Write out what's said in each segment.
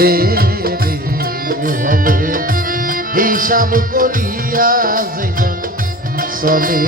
চলে রে হবে হিসাব করিয়া যেজন চলে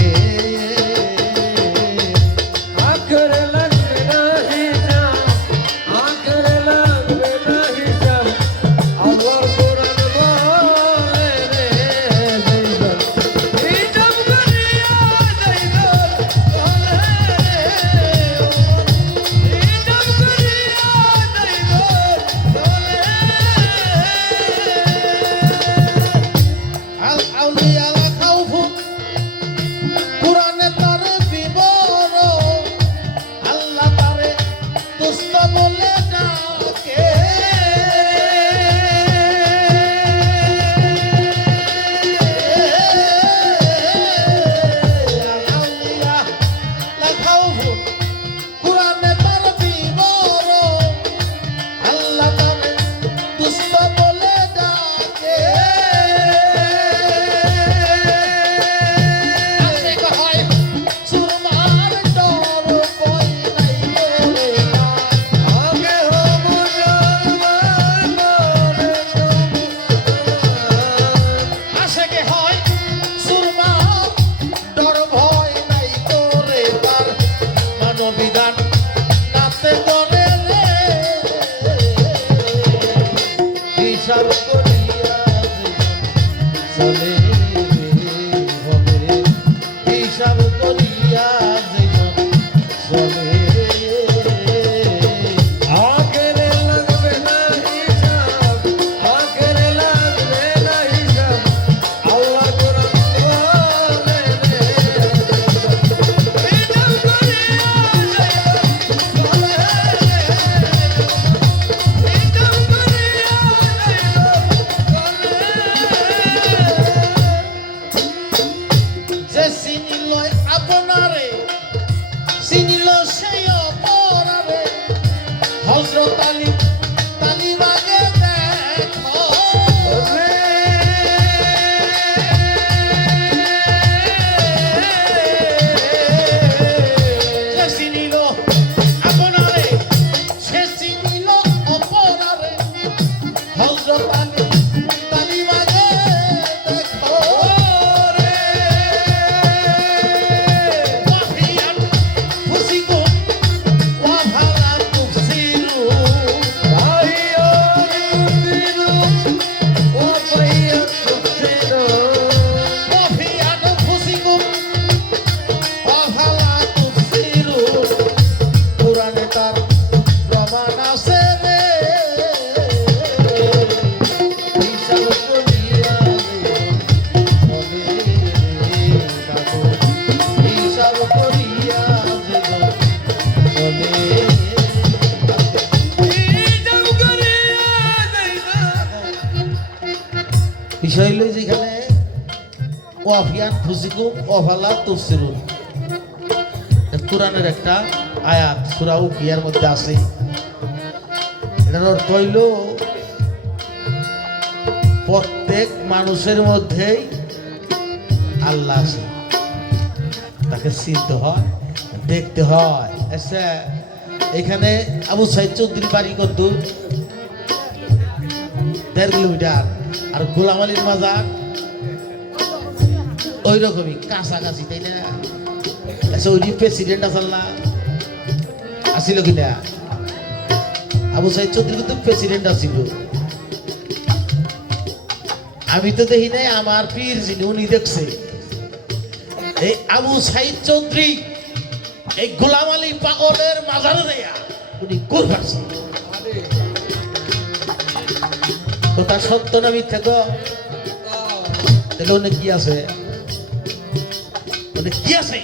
হিসাব করিয়া চলে হবে হিসাব করিয়া চলে হযরত আলী তালিবাগে দেখো রে যে চিনিল আপনারে সে চিনিল অপরারে হযরত আলী তালিবাগে দেখো রে ওয়াহিয়ান ফুসিকো বিষয় হইল যেখানে ওয়াফিয়ান ফুসিকুম ওয়াফালা তুফসিরুন কুরআনের একটা আয়াত সূরা উকিয়ার মধ্যে আছে। এটার অর্থ হইল প্রত্যেক মানুষের মধ্যেই আল্লাহ আছে, তাকে চিনতে হয়, দেখতে হয়। আচ্ছা, এখানে আবু সাইদ চৌধুরী বাড়ি কত 1.5 কিলোমিটার, আর গোলাম আলীর মাজার ওই রকমই কাছাকাছি, তাই না? আচ্ছা, ওই প্রেসিডেন্ট আসল না, আসিল কিনা? আবু সাইদ চৌধুরী কিন্তু প্রেসিডেন্ট আসিল। আমি তো দেখি নাই, আমার পীর যিনি উনি দেখছে। এই আবু সাইদ চৌধুরী এই গোলাম আলী পাগলের মাজারে দেয়া উনি গোর কাটছে। কথা সত্য না মিথ্যা গো? তাহলে ওনে কি আছে? ওনে কি আছে?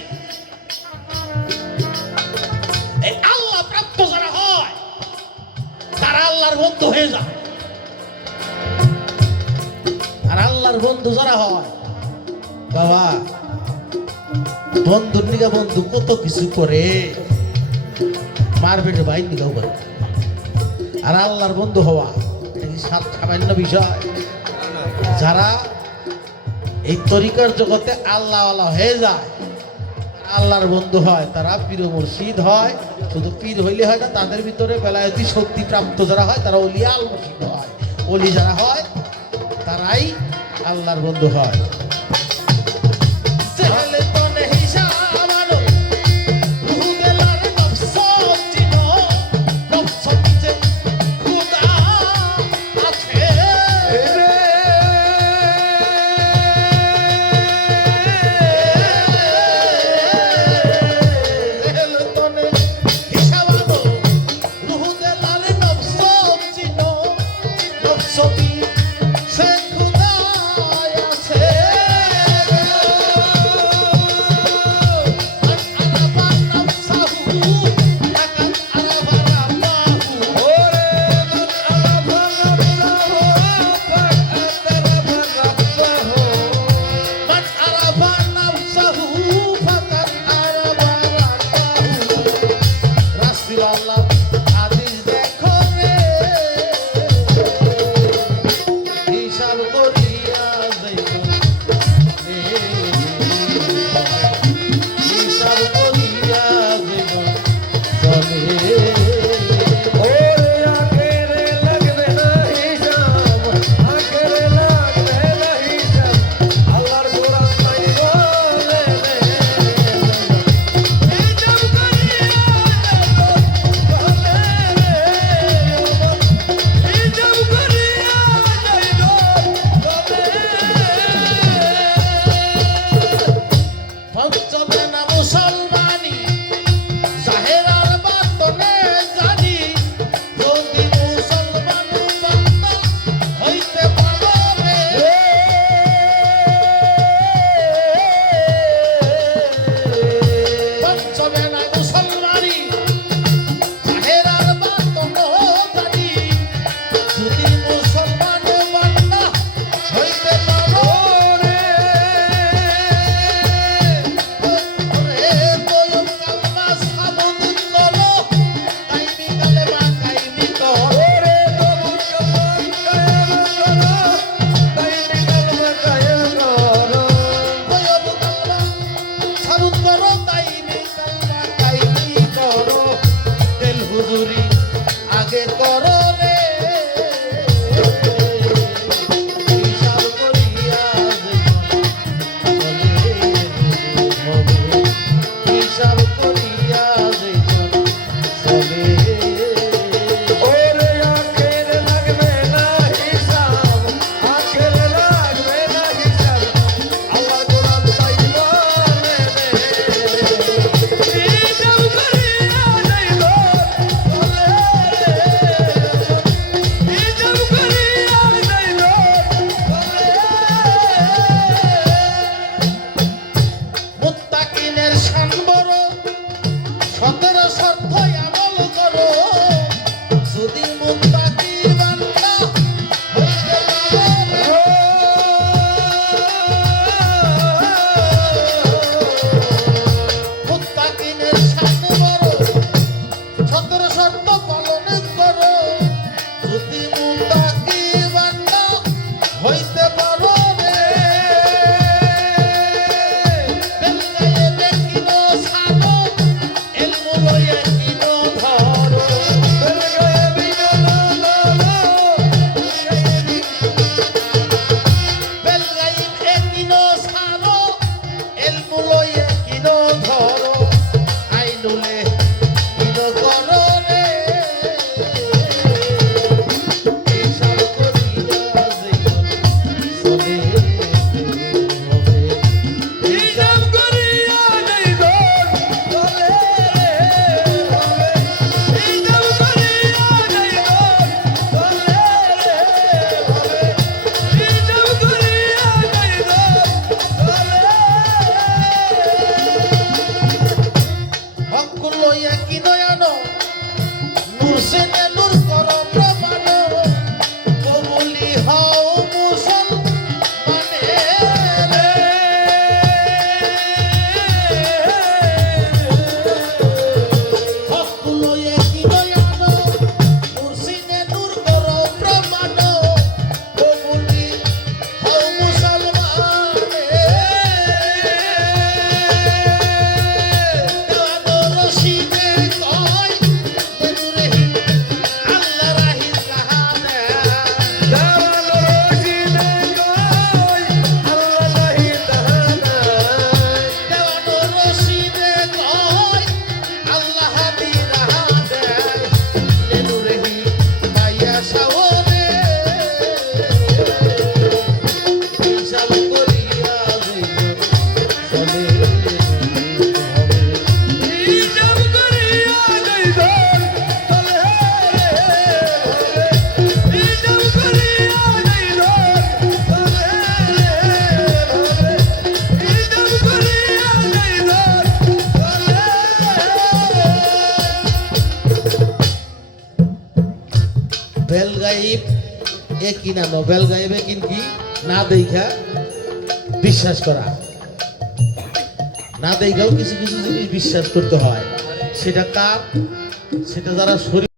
এই আল্লাহ প্রাপ্ত যারা হয় তারা আল্লাহর বন্ধু হয়ে যায়। আর আল্লাহর বন্ধু যারা হয়, বাবা বন্ধুর নিগা বন্ধু কত কিছু করে, মারপেটে বাইর নিগাও করে। আর আল্লাহর বন্ধু হওয়া সামান্য বিষয়। যারা এই তরিকার জগতে আল্লাহ হয়ে যায়, আল্লাহর বন্ধু হয়, তারা পীর মুর্শিদ হয়। শুধু পীর হইলে হয় না, তাদের ভিতরে বেলায়েতি শক্তি প্রাপ্ত যারা হয় তারা ওলিয়া আল মুর্শিদ হয়। ওলি যারা হয় তারাই আল্লাহর বন্ধু হয়। চেহেলে তো নেহি সামানো, রুহু দিলার নফস চিনো, নফস যে খুদা আছে রে। চেহেলে তো নেহি সামানো, রুহু দিলার নফস চিনো, নফস সে খুদা আছে রে। বেলগাইব এ কি না বেলগাইবে কিন্তু না দেখা বিশ্বাস করা, না দেখাও কিছু কিছু জিনিস বিশ্বাস করতে হয়। সেটা কার? সেটা যারা শরীর